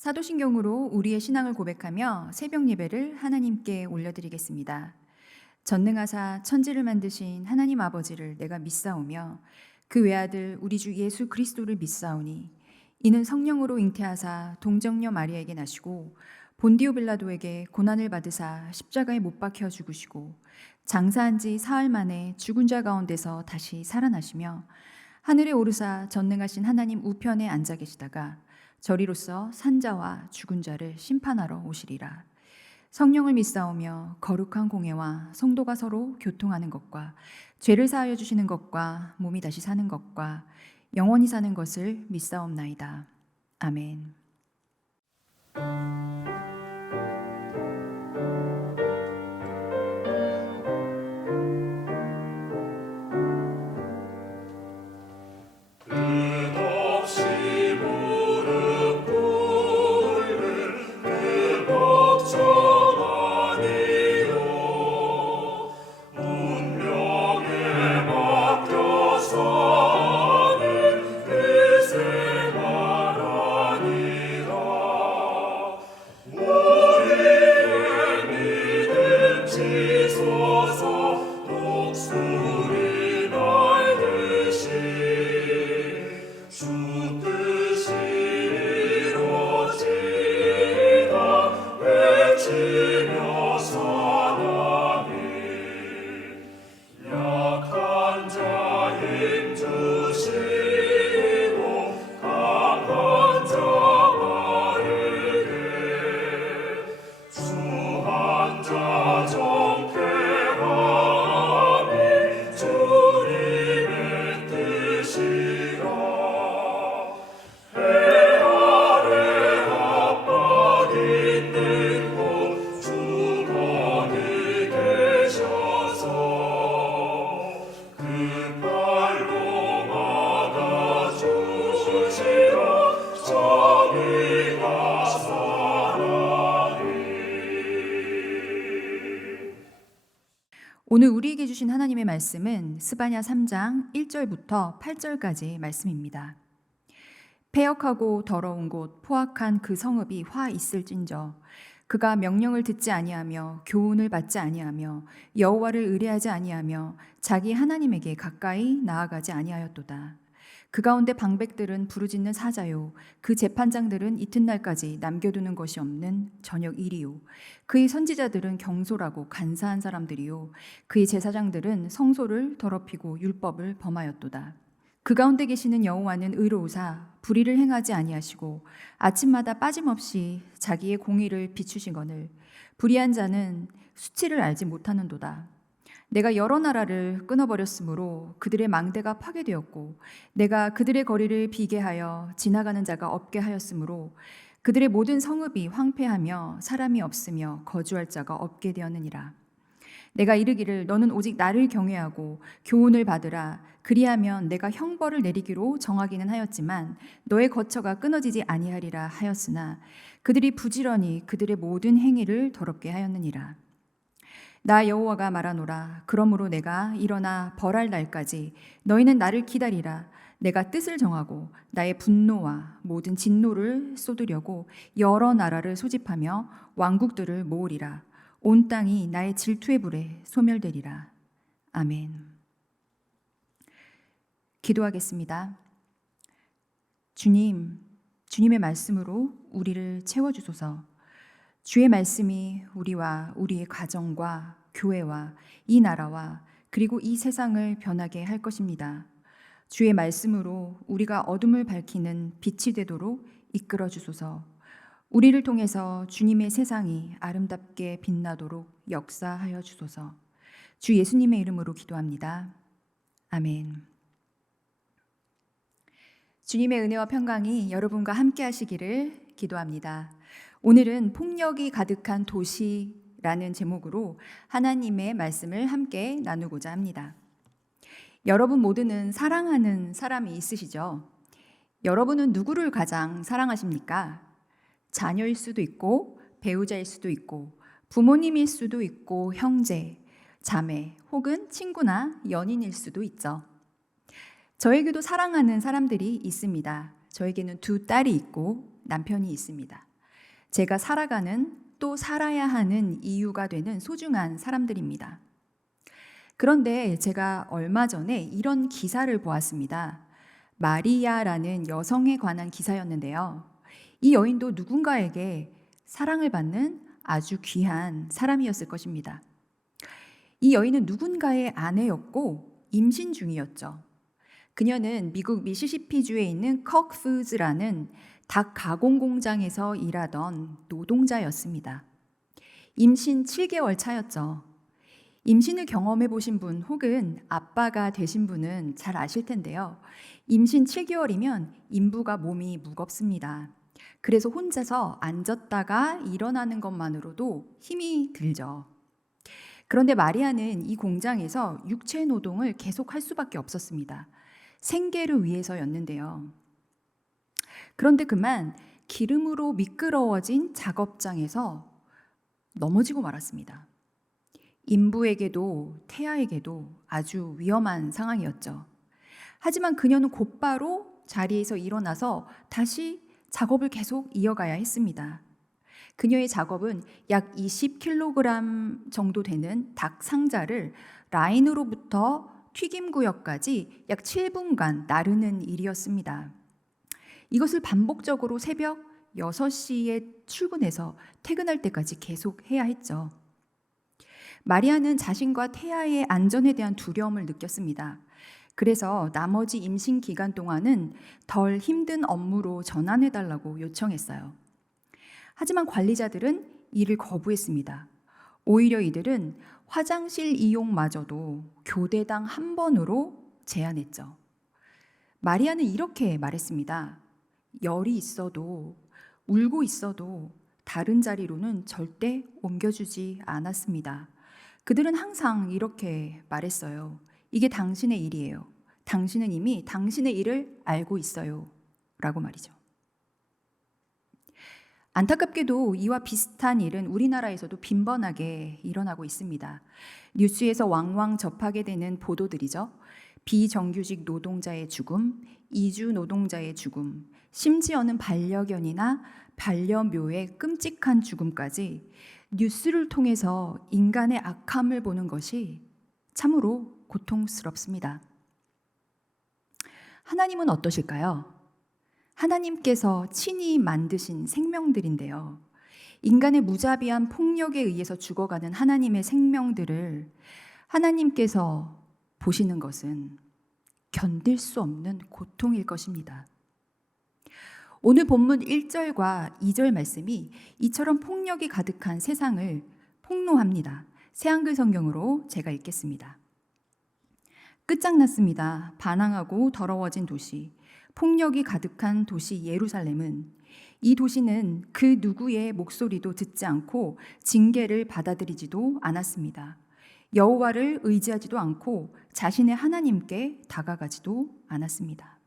사도신경으로 우리의 신앙을 고백하며 새벽 예배를 하나님께 올려드리겠습니다. 전능하사 천지를 만드신 하나님 아버지를 내가 믿사오며 그 외아들 우리 주 예수 그리스도를 믿사오니 이는 성령으로 잉태하사 동정녀 마리아에게 나시고 본디오 빌라도에게 고난을 받으사 십자가에 못 박혀 죽으시고 장사한 지 사흘 만에 죽은 자 가운데서 다시 살아나시며 하늘에 오르사 전능하신 하나님 우편에 앉아 계시다가 저리로서 산자와 죽은 자를 심판하러 오시리라. 성령을 믿사오며 거룩한 공예와 성도가 서로 교통하는 것과 죄를 사하여 주시는 것과 몸이 다시 사는 것과 영원히 사는 것을 믿사옵나이다. 아멘. 오늘 우리에게 주신 하나님의 말씀은 스바냐 3장 1절부터 8절까지 말씀입니다. 패역하고 더러운 곳 포악한 그 성읍이 화 있을진저 그가 명령을 듣지 아니하며 교훈을 받지 아니하며 여호와를 의뢰하지 아니하며 자기 하나님에게 가까이 나아가지 아니하였도다. 그 가운데 방백들은 부르짖는 사자요 그 재판장들은 이튿날까지 남겨두는 것이 없는 저녁 일이요 그의 선지자들은 경솔하고 간사한 사람들이요 그의 제사장들은 성소를 더럽히고 율법을 범하였도다. 그 가운데 계시는 여호와는 의로우사 불의를 행하지 아니하시고 아침마다 빠짐없이 자기의 공의를 비추시거늘 불의한 자는 수치를 알지 못하는도다. 내가 여러 나라를 끊어버렸으므로 그들의 망대가 파괴되었고 내가 그들의 거리를 비게 하여 지나가는 자가 없게 하였으므로 그들의 모든 성읍이 황폐하며 사람이 없으며 거주할 자가 없게 되었느니라. 내가 이르기를 너는 오직 나를 경외하고 교훈을 받으라. 그리하면 내가 형벌을 내리기로 정하기는 하였지만 너의 거처가 끊어지지 아니하리라 하였으나 그들이 부지런히 그들의 모든 행위를 더럽게 하였느니라. 나 여호와가 말하노라. 그러므로 내가 일어나 벌할 날까지 너희는 나를 기다리라. 내가 뜻을 정하고 나의 분노와 모든 진노를 쏟으려고 여러 나라를 소집하며 왕국들을 모으리라. 온 땅이 나의 질투의 불에 소멸되리라. 아멘. 기도하겠습니다. 주님의 말씀으로 우리를 채워주소서. 주의 말씀이 우리와 우리의 가정과 교회와 이 나라와 그리고 이 세상을 변하게 할 것입니다. 주의 말씀으로 우리가 어둠을 밝히는 빛이 되도록 이끌어 주소서. 우리를 통해서 주님의 세상이 아름답게 빛나도록 역사하여 주소서. 주 예수님의 이름으로 기도합니다. 아멘. 주님의 은혜와 평강이 여러분과 함께 하시기를 기도합니다. 오늘은 폭력이 가득한 도시라는 제목으로 하나님의 말씀을 함께 나누고자 합니다. 여러분 모두는 사랑하는 사람이 있으시죠? 여러분은 누구를 가장 사랑하십니까? 자녀일 수도 있고 배우자일 수도 있고 부모님일 수도 있고 형제, 자매 혹은 친구나 연인일 수도 있죠. 저에게도 사랑하는 사람들이 있습니다. 저에게는 두 딸이 있고 남편이 있습니다. 제가 살아가는 또 살아야 하는 이유가 되는 소중한 사람들입니다. 그런데 제가 얼마 전에 이런 기사를 보았습니다. 마리아라는 여성에 관한 기사였는데요. 이 여인도 누군가에게 사랑을 받는 아주 귀한 사람이었을 것입니다. 이 여인은 누군가의 아내였고 임신 중이었죠. 그녀는 미국 미시시피주에 있는 컥푸즈라는 닭 가공 공장에서 일하던 노동자였습니다. 임신 7개월 차였죠. 임신을 경험해 보신 분 혹은 아빠가 되신 분은 잘 아실 텐데요. 임신 7개월이면 인부가 몸이 무겁습니다. 그래서 혼자서 앉았다가 일어나는 것만으로도 힘이 들죠. 그런데 마리아는 이 공장에서 육체 노동을 계속할 수밖에 없었습니다. 생계를 위해서였는데요. 그런데 그만 기름으로 미끄러워진 작업장에서 넘어지고 말았습니다. 인부에게도 태아에게도 아주 위험한 상황이었죠. 하지만 그녀는 곧바로 자리에서 일어나서 다시 작업을 계속 이어가야 했습니다. 그녀의 작업은 약 20kg 정도 되는 닭 상자를 라인으로부터 튀김 구역까지 약 7분간 나르는 일이었습니다. 이것을 반복적으로 새벽 6시에 출근해서 퇴근할 때까지 계속 해야 했죠. 마리아는 자신과 태아의 안전에 대한 두려움을 느꼈습니다. 그래서 나머지 임신 기간 동안은 덜 힘든 업무로 전환해달라고 요청했어요. 하지만 관리자들은 이를 거부했습니다. 오히려 이들은 화장실 이용마저도 교대당 한 번으로 제한했죠. 마리아는 이렇게 말했습니다. 열이 있어도 울고 있어도 다른 자리로는 절대 옮겨주지 않았습니다. 그들은 항상 이렇게 말했어요. 이게 당신의 일이에요. 당신은 이미 당신의 일을 알고 있어요. 라고 말이죠. 안타깝게도 이와 비슷한 일은 우리나라에서도 빈번하게 일어나고 있습니다. 뉴스에서 왕왕 접하게 되는 보도들이죠. 비정규직 노동자의 죽음, 이주 노동자의 죽음, 심지어는 반려견이나 반려묘의 끔찍한 죽음까지 뉴스를 통해서 인간의 악함을 보는 것이 참으로 고통스럽습니다. 하나님은 어떠실까요? 하나님께서 친히 만드신 생명들인데요. 인간의 무자비한 폭력에 의해서 죽어가는 하나님의 생명들을 하나님께서 보시는 것은 견딜 수 없는 고통일 것입니다. 오늘 본문 1절과 2절 말씀이 이처럼 폭력이 가득한 세상을 폭로합니다. 새한글 성경으로 제가 읽겠습니다. 끝장났습니다. 반항하고 더러워진 도시, 폭력이 가득한 도시 예루살렘은, 이 도시는 그 누구의 목소리도 듣지 않고 징계를 받아들이지도 않았습니다. 여호와를 의지하지도 않고 자신의 하나님께 다가가지도 않았습니다.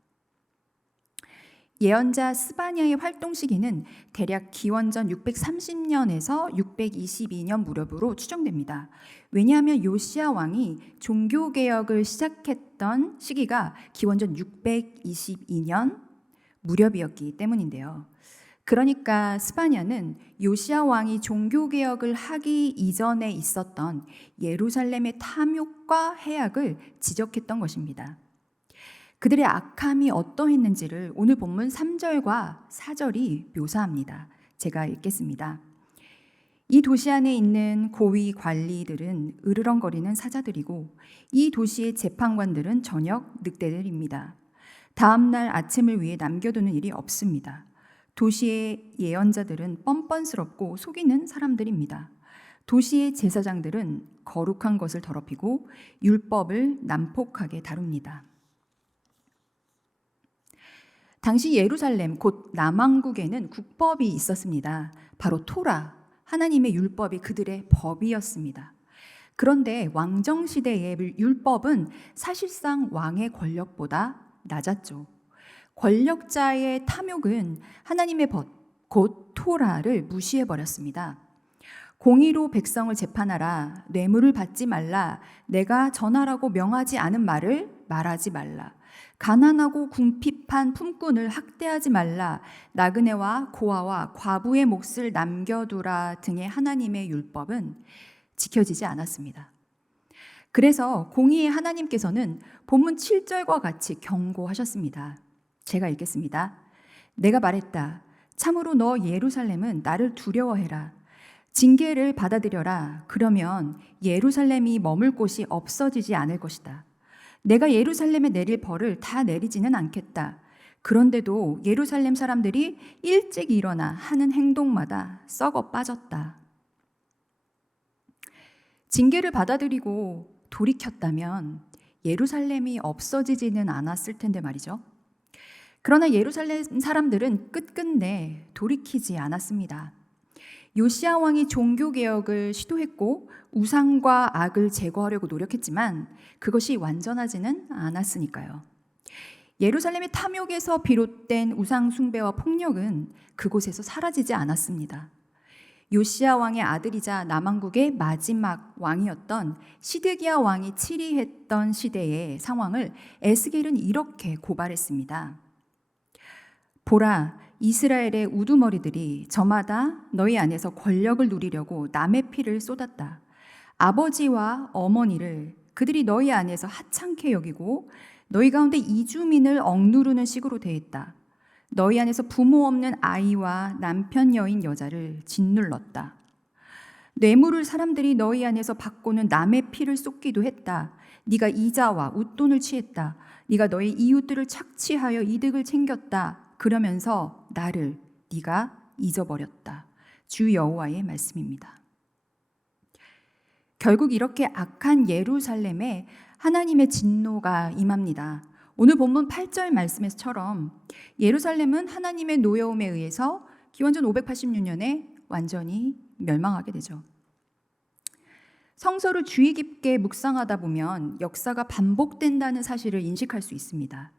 예언자 스바냐의 활동 시기는 대략 기원전 630년에서 622년 무렵으로 추정됩니다. 왜냐하면 요시야 왕이 종교개혁을 시작했던 시기가 기원전 622년 무렵이었기 때문인데요. 그러니까 스바냐는 요시야 왕이 종교개혁을 하기 이전에 있었던 예루살렘의 탐욕과 해악을 지적했던 것입니다. 그들의 악함이 어떠했는지를 오늘 본문 3절과 4절이 묘사합니다. 제가 읽겠습니다. 이 도시 안에 있는 고위 관리들은 으르렁거리는 사자들이고 이 도시의 재판관들은 저녁 늑대들입니다. 다음 날 아침을 위해 남겨두는 일이 없습니다. 도시의 예언자들은 뻔뻔스럽고 속이는 사람들입니다. 도시의 제사장들은 거룩한 것을 더럽히고 율법을 난폭하게 다룹니다. 당시 예루살렘 곧 남왕국에는 국법이 있었습니다. 바로 토라, 하나님의 율법이 그들의 법이었습니다. 그런데 왕정시대의 율법은 사실상 왕의 권력보다 낮았죠. 권력자의 탐욕은 하나님의 법, 곧 토라를 무시해버렸습니다. 공의로 백성을 재판하라, 뇌물을 받지 말라, 내가 전하라고 명하지 않은 말을 말하지 말라, 가난하고 궁핍한 품꾼을 학대하지 말라. 나그네와 고아와 과부의 몫을 남겨두라 등의 하나님의 율법은 지켜지지 않았습니다. 그래서 공의의 하나님께서는 본문 7절과 같이 경고하셨습니다. 제가 읽겠습니다. 내가 말했다. 참으로 너 예루살렘은 나를 두려워해라. 징계를 받아들여라. 그러면 예루살렘이 머물 곳이 없어지지 않을 것이다. 내가 예루살렘에 내릴 벌을 다 내리지는 않겠다. 그런데도 예루살렘 사람들이 일찍 일어나 하는 행동마다 썩어 빠졌다. 징계를 받아들이고 돌이켰다면 예루살렘이 없어지지는 않았을 텐데 말이죠. 그러나 예루살렘 사람들은 끝끝내 돌이키지 않았습니다. 요시야 왕이 종교개혁을 시도했고 우상과 악을 제거하려고 노력했지만 그것이 완전하지는 않았으니까요. 예루살렘의 탐욕에서 비롯된 우상 숭배와 폭력은 그곳에서 사라지지 않았습니다. 요시야 왕의 아들이자 남왕국의 마지막 왕이었던 시드기야 왕이 치리했던 시대의 상황을 에스겔은 이렇게 고발했습니다. 보라, 이스라엘의 우두머리들이 저마다 너희 안에서 권력을 누리려고 남의 피를 쏟았다. 아버지와 어머니를 그들이 너희 안에서 하찮게 여기고 너희 가운데 이주민을 억누르는 식으로 대했다. 너희 안에서 부모 없는 아이와 남편 여인 여자를 짓눌렀다. 뇌물을 사람들이 너희 안에서 받고는 남의 피를 쏟기도 했다. 네가 이자와 웃돈을 취했다. 네가 너희 이웃들을 착취하여 이득을 챙겼다. 그러면서 나를 네가 잊어버렸다. 주 여호와의 말씀입니다. 결국 이렇게 악한 예루살렘에 하나님의 진노가 임합니다. 오늘 본문 8절 말씀에서처럼 예루살렘은 하나님의 노여움에 의해서 기원전 586년에 완전히 멸망하게 되죠. 성서를 주의 깊게 묵상하다 보면 역사가 반복된다는 사실을 인식할 수 있습니다.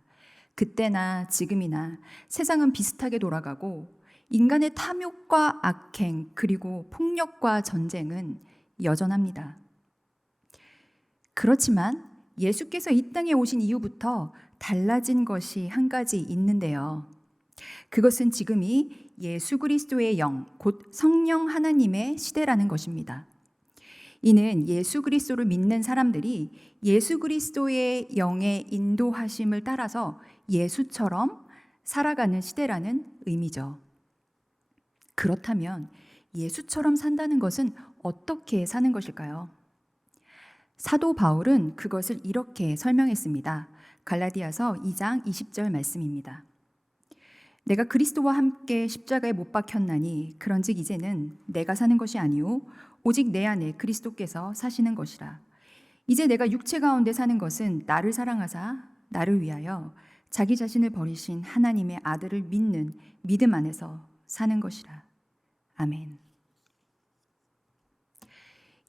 그때나 지금이나 세상은 비슷하게 돌아가고 인간의 탐욕과 악행 그리고 폭력과 전쟁은 여전합니다. 그렇지만 예수께서 이 땅에 오신 이후부터 달라진 것이 한 가지 있는데요. 그것은 지금이 예수 그리스도의 영, 곧 성령 하나님의 시대라는 것입니다. 이는 예수 그리스도를 믿는 사람들이 예수 그리스도의 영의 인도하심을 따라서 예수처럼 살아가는 시대라는 의미죠. 그렇다면 예수처럼 산다는 것은 어떻게 사는 것일까요? 사도 바울은 그것을 이렇게 설명했습니다. 갈라디아서 2장 20절 말씀입니다. 내가 그리스도와 함께 십자가에 못 박혔나니 그런즉 이제는 내가 사는 것이 아니요 오직 내 안에 그리스도께서 사시는 것이라. 이제 내가 육체 가운데 사는 것은 나를 사랑하사 나를 위하여 자기 자신을 버리신 하나님의 아들을 믿는 믿음 안에서 사는 것이라. 아멘.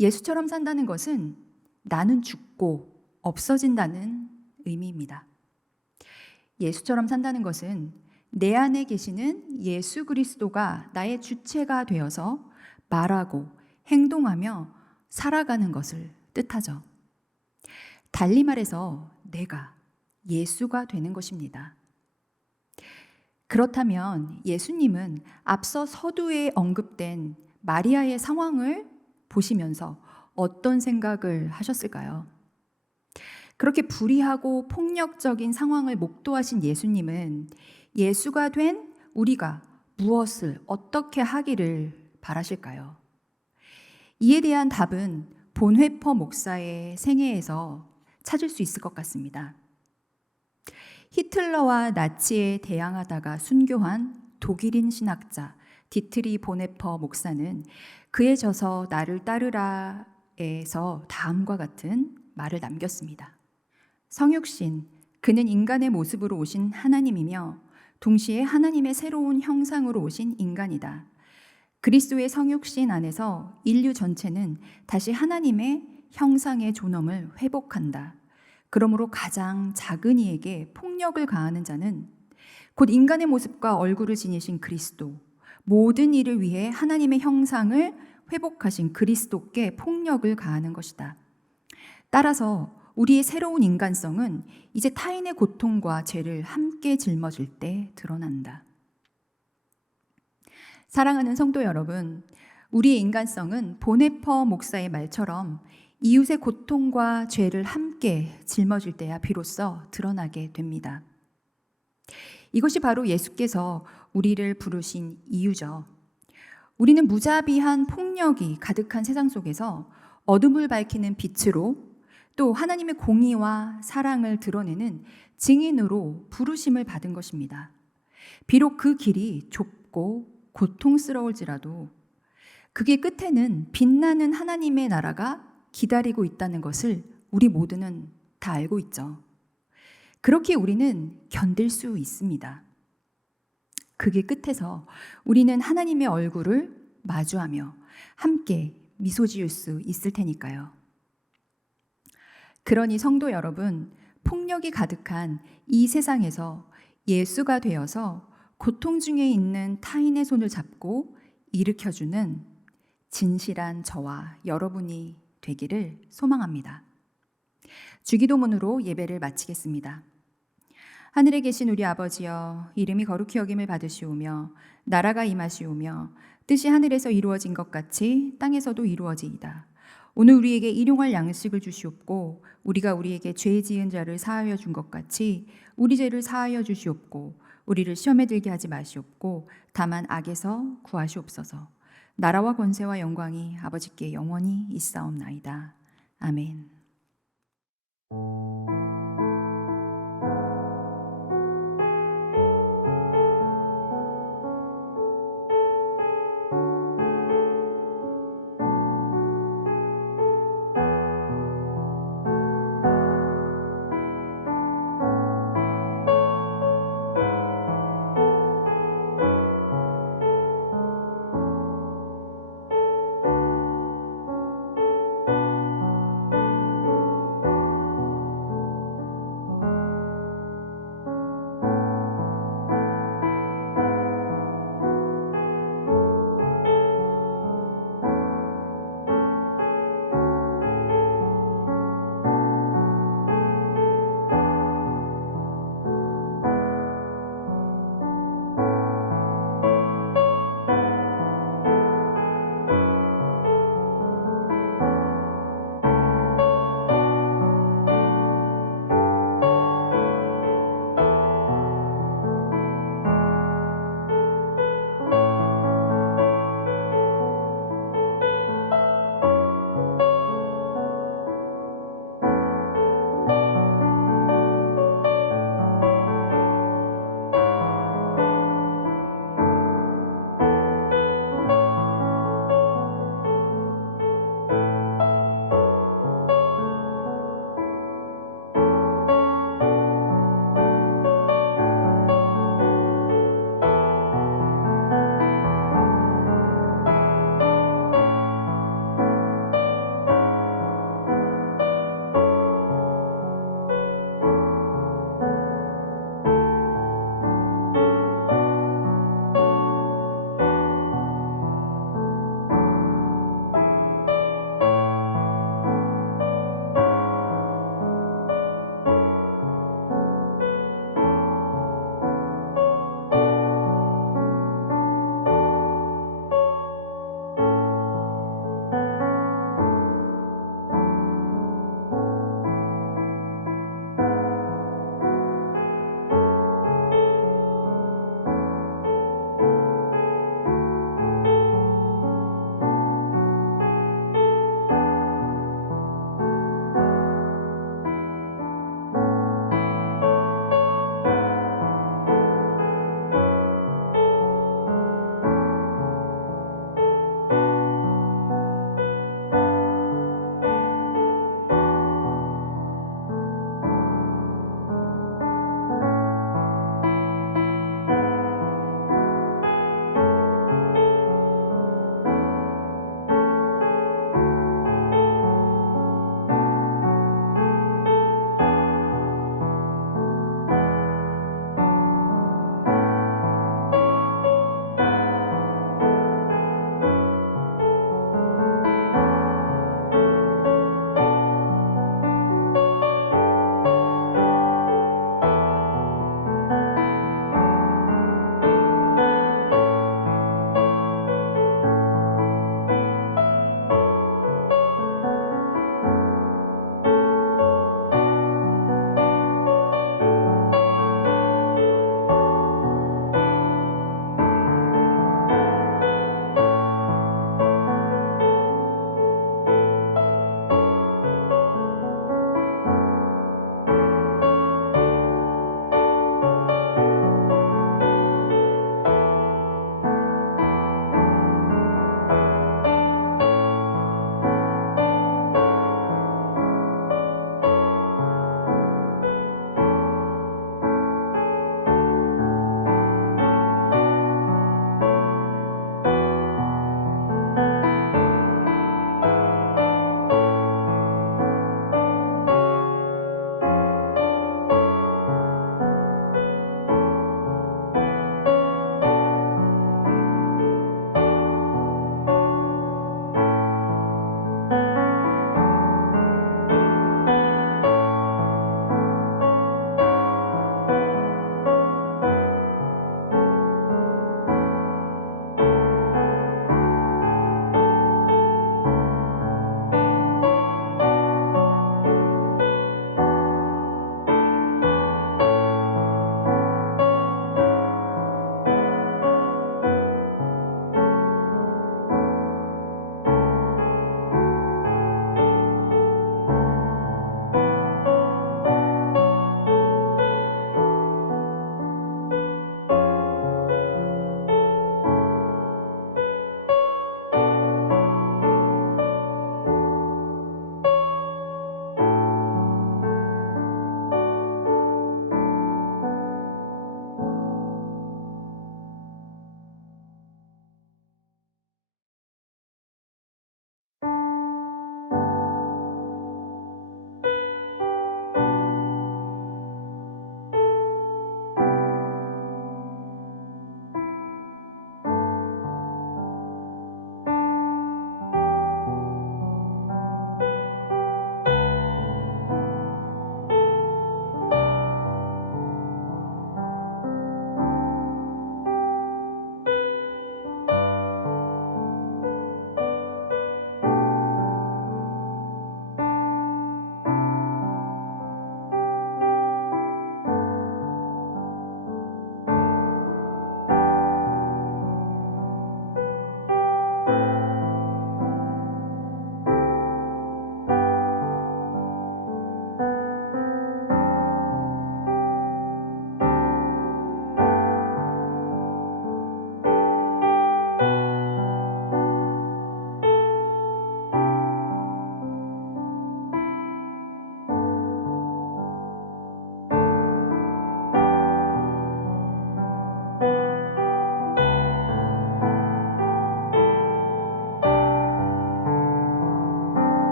예수처럼 산다는 것은 나는 죽고 없어진다는 의미입니다. 예수처럼 산다는 것은 내 안에 계시는 예수 그리스도가 나의 주체가 되어서 말하고 행동하며 살아가는 것을 뜻하죠. 달리 말해서 내가 예수가 되는 것입니다. 그렇다면 예수님은 앞서 서두에 언급된 마리아의 상황을 보시면서 어떤 생각을 하셨을까요? 그렇게 불의하고 폭력적인 상황을 목도하신 예수님은 예수가 된 우리가 무엇을 어떻게 하기를 바라실까요? 이에 대한 답은 본회퍼 목사의 생애에서 찾을 수 있을 것 같습니다. 히틀러와 나치에 대항하다가 순교한 독일인 신학자 디트리 보네퍼 목사는 그의 저서 나를 따르라에서 다음과 같은 말을 남겼습니다. 성육신, 그는 인간의 모습으로 오신 하나님이며 동시에 하나님의 새로운 형상으로 오신 인간이다. 그리스도의 성육신 안에서 인류 전체는 다시 하나님의 형상의 존엄을 회복한다. 그러므로 가장 작은 이에게 폭력을 가하는 자는 곧 인간의 모습과 얼굴을 지니신 그리스도, 모든 일을 위해 하나님의 형상을 회복하신 그리스도께 폭력을 가하는 것이다. 따라서 우리의 새로운 인간성은 이제 타인의 고통과 죄를 함께 짊어질 때 드러난다. 사랑하는 성도 여러분, 우리의 인간성은 보네퍼 목사의 말처럼 이웃의 고통과 죄를 함께 짊어질 때야 비로소 드러나게 됩니다. 이것이 바로 예수께서 우리를 부르신 이유죠. 우리는 무자비한 폭력이 가득한 세상 속에서 어둠을 밝히는 빛으로 또 하나님의 공의와 사랑을 드러내는 증인으로 부르심을 받은 것입니다. 비록 그 길이 좁고 고통스러울지라도 그게 끝에는 빛나는 하나님의 나라가 기다리고 있다는 것을 우리 모두는 다 알고 있죠. 그렇게 우리는 견딜 수 있습니다. 그게 끝에서 우리는 하나님의 얼굴을 마주하며 함께 미소 지을 수 있을 테니까요. 그러니 성도 여러분, 폭력이 가득한 이 세상에서 예수가 되어서 고통 중에 있는 타인의 손을 잡고 일으켜주는 진실한 저와 여러분이 되기를 소망합니다. 주기도문으로 예배를 마치겠습니다. 하늘에 계신 우리 아버지여, 이름이 거룩히 여김을 받으시오며 나라가 임하시오며 뜻이 하늘에서 이루어진 것 같이 땅에서도 이루어지이다. 오늘 우리에게 일용할 양식을 주시옵고 우리가 우리에게 죄 지은 자를 사하여 준 것 같이 우리 죄를 사하여 주시옵고 우리를 시험에 들게 하지 마시옵고 다만 악에서 구하시옵소서. 나라와 권세와 영광이 아버지께 영원히 있사옵나이다. 아멘.